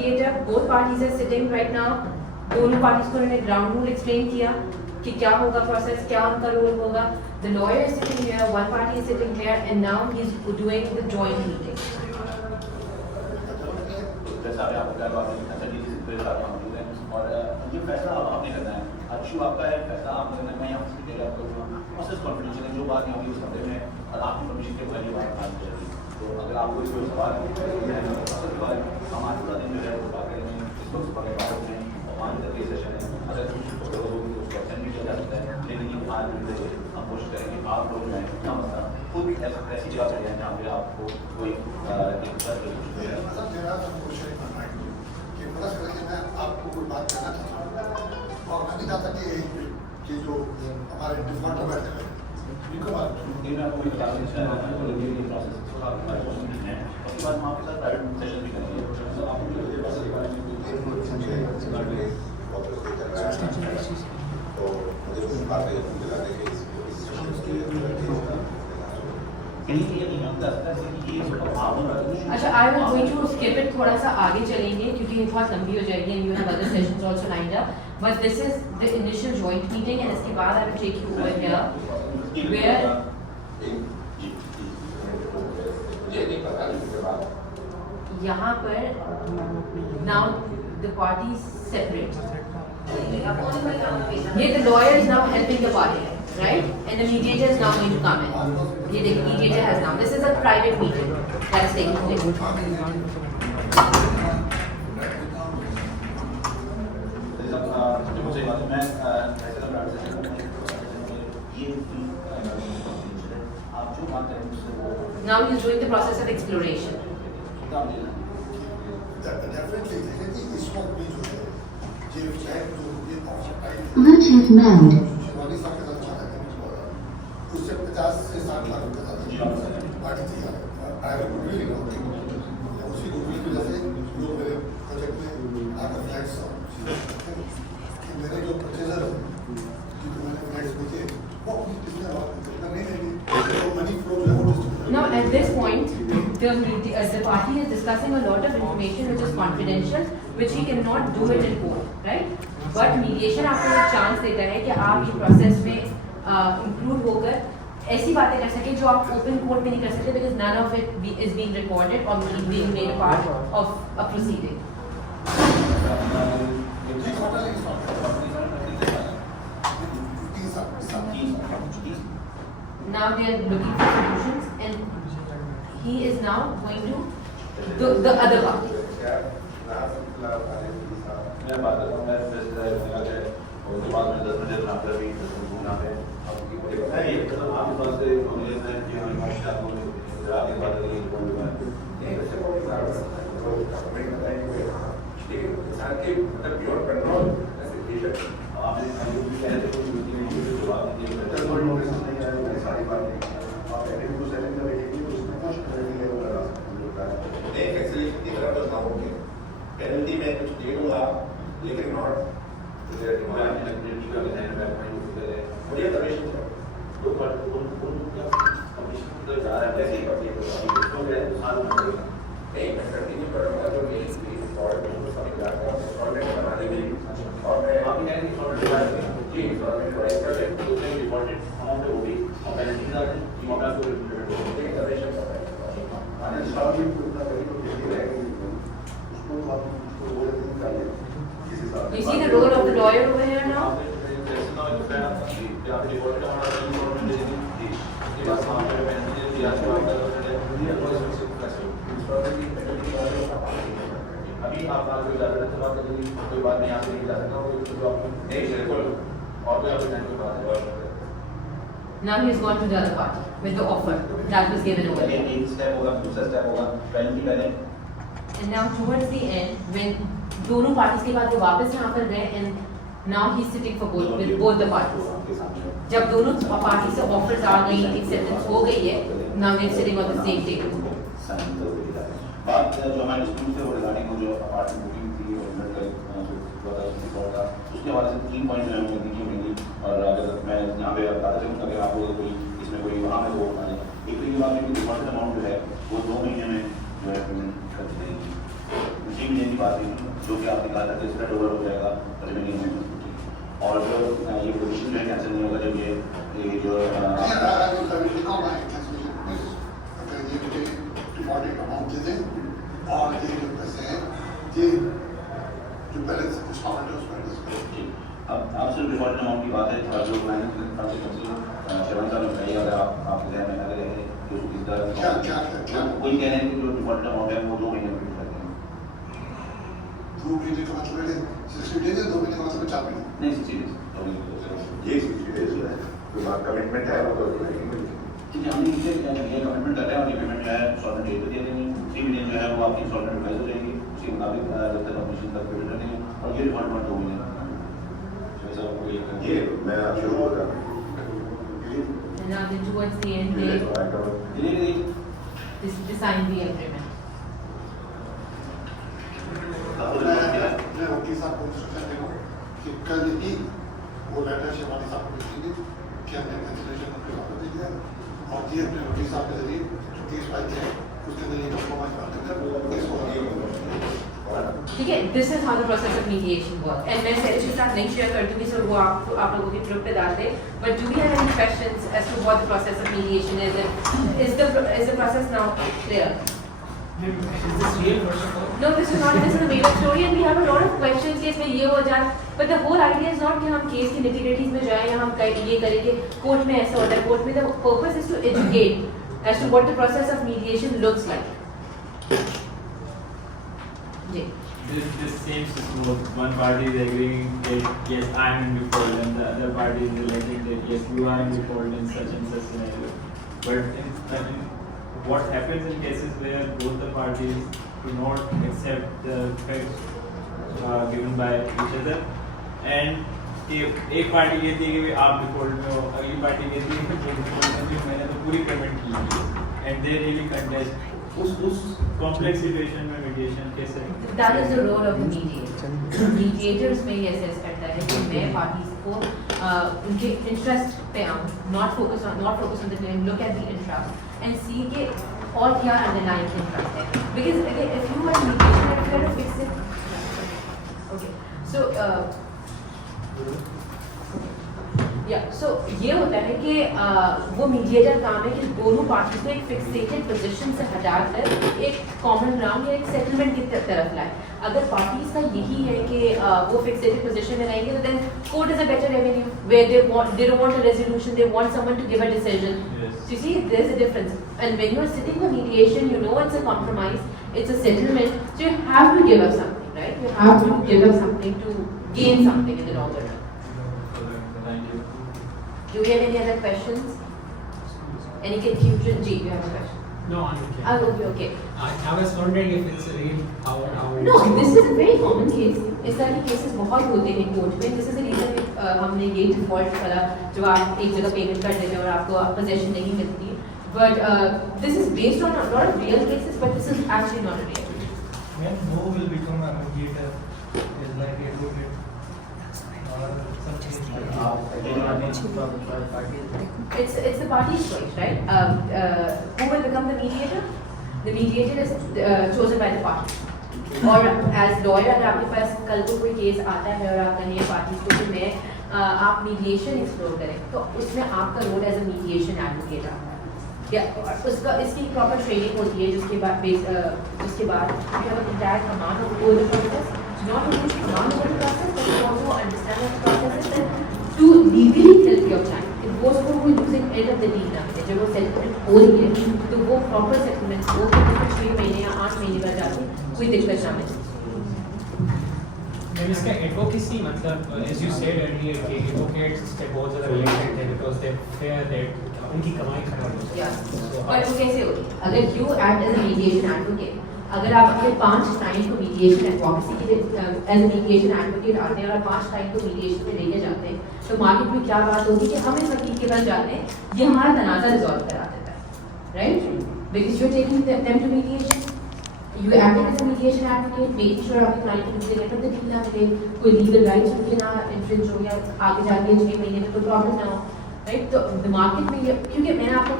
mediator, both parties are sitting right now. दोनों parties को उन्होंने ground rule explain किया कि क्या होगा process, क्या उनका role होगा. The lawyer is sitting here, one party is sitting here, and now he's doing the joint meeting. और ये फैसला आपने करना है, अच्छी आपका है, फैसला आपने करना है. मैं यहाँ से कह आपको प्रोसेस कॉन्फिडेंशियल है, जो बात यहाँ हुई उस कमरे में और आपकी परमिशन के बगैर ये बात बात करेगी. तो अगर आपको कोई सवाल है हम आज पूरा दिन जो है वो बात करेंगे. इस वक्त पकड़ बात में और 5 तक ये सेशन है. अगर कुछ होगी तो उसको एक्सटेंड भी किया जा सकता है, लेकिन 5 मिनट से हम कोशिश करेंगे आप लोग जो है इतना मसला खुद ऐसी जगह पर जाए जहाँ पे आपको कोई आपको कोई बात कहना चाहता हूँ और मैं चाहता कि जो हमारे डिफॉल्टर बैठे हैं उनको बात कोई प्रोसेस है उसके बाद हम आपके साथ प्राइवेट सेशन भी करेंगे. तो आपको तो मुझे कुछ बातें दिलाने की अच्छा, I was going to skip it, थोड़ा सा आगे चलेंगे क्योंकि ये बहुत लंबी हो जाएगी and you have other sessions also lined up. But this is the initial joint meeting and इसके बाद I will take you over here where यहाँ पर now the parties separate. ये the lawyer is now helping the party, right? And the mediator is now going to come in. ये देखिए mediator has now. This is a private meeting that is taking place. Now he is doing the process of exploration. Bluetooth mode. उससे 50 से 60 लाख रुपए पार्टी थी. उसी गुडविल की वजह से लोग मेरे प्रोजेक्ट में आकर फ्लैट्स कि मेरे जो परचेजर है जिनको मैंने फ्लैट्स देखे वो कितना नहीं देंगे मनी फ्लो जो है. Now at this point, the party is discussing a lot of information which is confidential, which he cannot do it in court, right? But mediation आपको एक chance देता है कि आप ये process में include होकर ऐसी बातें कर सकें जो आप open court में नहीं कर सकते because none of it is being recorded or being made a part of a proceeding. Now they are looking for solutions and he is now going to the other party. मैं बात करता हूँ. मैं और उसके बाद में 10 मिनट यहाँ पर भी घूमना है. मैं ये आपके पास से नॉलेज है कि हमारी भाषा को गुजराती बात करेंगे पेनल्टी में कुछ दे दूंगा लेकिन नॉट बढ़िया कमीशन दो पर कमीशन तो जा रहा है वैसे ही करती है नहीं मैं कंटिन्यू करूंगा जो मेरी फॉर्मेट सभी फॉर्मेट बनाने के लिए और मैं आप कह रहे हैं फॉर्मेट जी फॉर्मेट राइट कर रहे हैं उसमें रिपोर्टेड अमाउंट है वो भी और पेनल्टी का टीम का को रिपोर्टेड कमीशन कर रहे हैं आने साल भी उतना कभी तो दे रहेंगे उसको बात उसको बोले दिन चाहिए. You see the role of the lawyer over here now? अभी आप कोई बात नहीं आपसे नहीं जा सकता. Now he has gone to the other party with the offer that was given over. And now towards the end, when दोनों parties के बाद वो वापस यहाँ पर गए and now he's sitting for both with both the parties. जब दोनों parties से offers आ गई, acceptance हो गई है, now they're sitting on the same table. बात जो हमारे स्कूल से वो रिगार्डिंग जो अपार्टमेंट बुकिंग थी और उसके हवाले से 3 पॉइंट जो है वो देखिए होंगी. और अगर मैं यहाँ पे बताता चलूँ अगर आपको कोई इसमें कोई वहाँ में वो एक तो ये बात है कि डिपॉजिट अमाउंट जो है वो 2 महीने में जो है पेमेंट कर दी जाएगी. 3 महीने की बात हुई थी, जो कि आपने कहा था कि स्प्रेड ओवर हो जाएगा रिमेनिंग में, और जो ये पोजीशन जो है कैंसिल नहीं होगा जब ये जो अब सिर्फ डिफॉल्ट अमाउंट की बात है, थोड़ा जो मैंने शेवन साहब ने बताई, अगर आप ध्यान में अगर कोई कह रहे हैं कि जो डिफॉल्ट अमाउंट है वो 2 महीने में करते हैं। 2 महीने का मतलब है 60 डेज है, 2 महीने का मतलब 4 महीने। नहीं 60 डेज, ये 60 डेज है जो कमिटमेंट है वो तो ठीक है, हम ये कमिटमेंट कर रहे हैं और ये पेमेंट जो है इंस्टॉलमेंट डेट पे दे देंगे, 3 महीने जो है वो आपकी इंस्टॉलमेंट रिवाइज हो जाएगी, उसके मुताबिक जब तक कंपनी तक पेमेंट करेंगे, और ये डिफॉल्ट अमाउंट 2 महीने ये मैं आप शुरू होगा And now then towards the end, they sign the agreement. मैं वकील साहब को इंस्ट्रक्शन दे रहा हूँ कि कल ही वो लेटर शिवानी साहब को भेजेंगे कि हमने कैंसिलेशन अपने वापस दे दिया, और ये अपने वकील साहब के जरिए जो केस फाइल किया है उसके अंदर ये कॉम्प्रोमाइज कर केस को आगे ठीक है, this is how the process of mediation work and मैं सेट के साथ लिंक शेयर कर दूंगी, सो वो आप लोगों के ग्रुप पे डाल दें, but do we have any questions as to what the process of mediation is the process now clear? Is this real first of all? No, this is not, this is a made up story and we have a lot of questions कि इसमें ये हो जाए, but the whole idea is not कि हम केस की nitty-gritties में जाएं या हम ये करेंगे कोर्ट में ऐसा होता है, कोर्ट में the purpose is to educate as to what the process of mediation looks like. जी. This seems smooth. One party is agreeing that yes, I am in default, and the other party is relating that yes, you are in default in such and such scenario. But in what happens in cases where both the parties do not accept the facts given by each other, and एक पार्टी कहती है कि आप डिफॉल्ट में हो, अगली पार्टी कहती है कि डिफॉल्ट में जो मैंने तो पूरी पेमेंट की है, एंड दे रियली कंटेस्ट उस कॉम्प्लेक्स सिचुएशन में मीडिएशन कैसे? That is the role of the mediator. Mediators में ये assess करता है कि मैं parties को उनके interest पे आऊँ, not focus on the claim, look at the interest and see कि और क्या underlying interest है. Because again, if you are mediation and if you have to fix it, okay. So so ये होता है कि वो मीडिएटर काम है कि दोनों पार्टी को एक फिक्सेटेड पोजीशन से हटाकर एक कॉमन ग्राउंड या एक सेटलमेंट की तरफ लाए. अगर पार्टीज का यही है कि वो फिक्सेटेड पोजीशन में रहेंगे तो then court is a better avenue where they don't want a resolution, they want someone to give a decision. So you see, there is a difference. And when you are sitting for mediation, you know it's a compromise, it's a settlement, so you have to give up something, right? You have to give up something to gain something in the longer run. Thank you. Do we have any other questions? Any confusion? G, you have a question? No, I'm okay. Okay. I was wondering if it's real how No, this is a very common case. इस तरह के cases बहुत होते हैं कोर्ट में. This is the reason हमने ये default वाला जो आप एक जगह पेमेंट कर देते हैं और आपको possession नहीं मिलती. But this is based on a lot of real cases, but this is actually not a real case. When who will become a mediator is like a advocate or something It's the party's choice, right? Who will become the mediator? The mediator is chosen by the party. और as lawyer अगर आपके पास कल को कोई केस आता है और आप कहें पार्टीज को कि मैं आप मीडिएशन एक्सप्लोर करें, तो उसमें आपका role as a mediation advocate आता है. या उसका इसकी प्रॉपर ट्रेनिंग होती है जिसके बाद that amount of whole process, not only amount of the process, but you also understand the process to legally help your client. If वो उसको कोई losing end of the deal ना है, जब वो settlement हो रही है, तो वो proper settlement हो तो 6 महीने या 8 महीने बाद जाके कोई दिक्कत ना मिले. मैम इसका एडवोकेसी मतलब as you said earlier कि advocates से बहुत ज़्यादा related है because they fear that उनकी कमाई खराब हो जाए. पर वो कैसे होगी? अगर you act as a mediation advocate, अगर आप अपने 5 क्लाइंट को mediation advocacy के लिए as a mediation advocate आते हैं और आप 5 क्लाइंट को mediation में लेके जाते हैं, तो मार्केट में क्या बात होगी कि हम इस वकील के पास जाते हैं, ये हमारा तनाज़ा रिजॉल्व करा देता है, right? Because you are taking them to mediation. You acting as a mediation advocate, making sure आपके client को दूसरे लेकर the deal ना मिले, कोई legal rights उनके ना infringe हो या आगे जाके 6 महीने में कोई problem ना हो, right? तो the market में क्योंकि मैंने आपको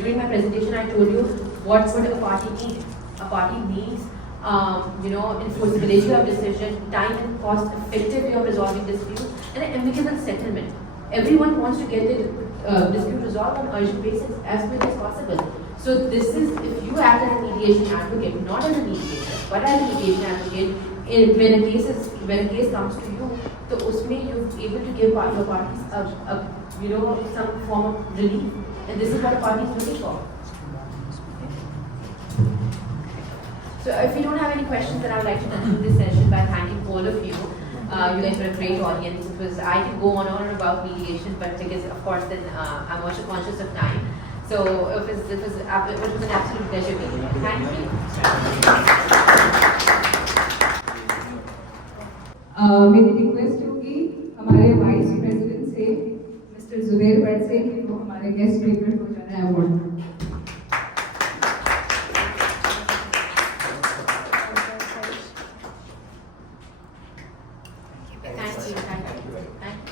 during my presentation I told you what would a party need. A party needs enforceability of decision, time and cost effective way of resolving disputes, and an amicable settlement. Everyone wants to get the dispute resolved on urgent basis as quick as possible. So this is, if you act as a mediation advocate, not as a mediator, but as a mediation advocate, when a case comes to you, so usme you're able to give your parties some form of relief, and this is what a party is looking for. So if you don't have any questions, then I would like to conclude this session by thanking all of you. You guys were a great audience. I could go on and on about mediation, but because of course then I'm also conscious of time. So it was an absolute pleasure being here. Thank you. मेरी रिक्वेस्ट होगी हमारे vice president से मिस्टर जुबैर भट्ट से कि वो हमारे guest speaker को जो है award Thank you. Thank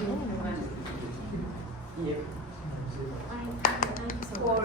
you. for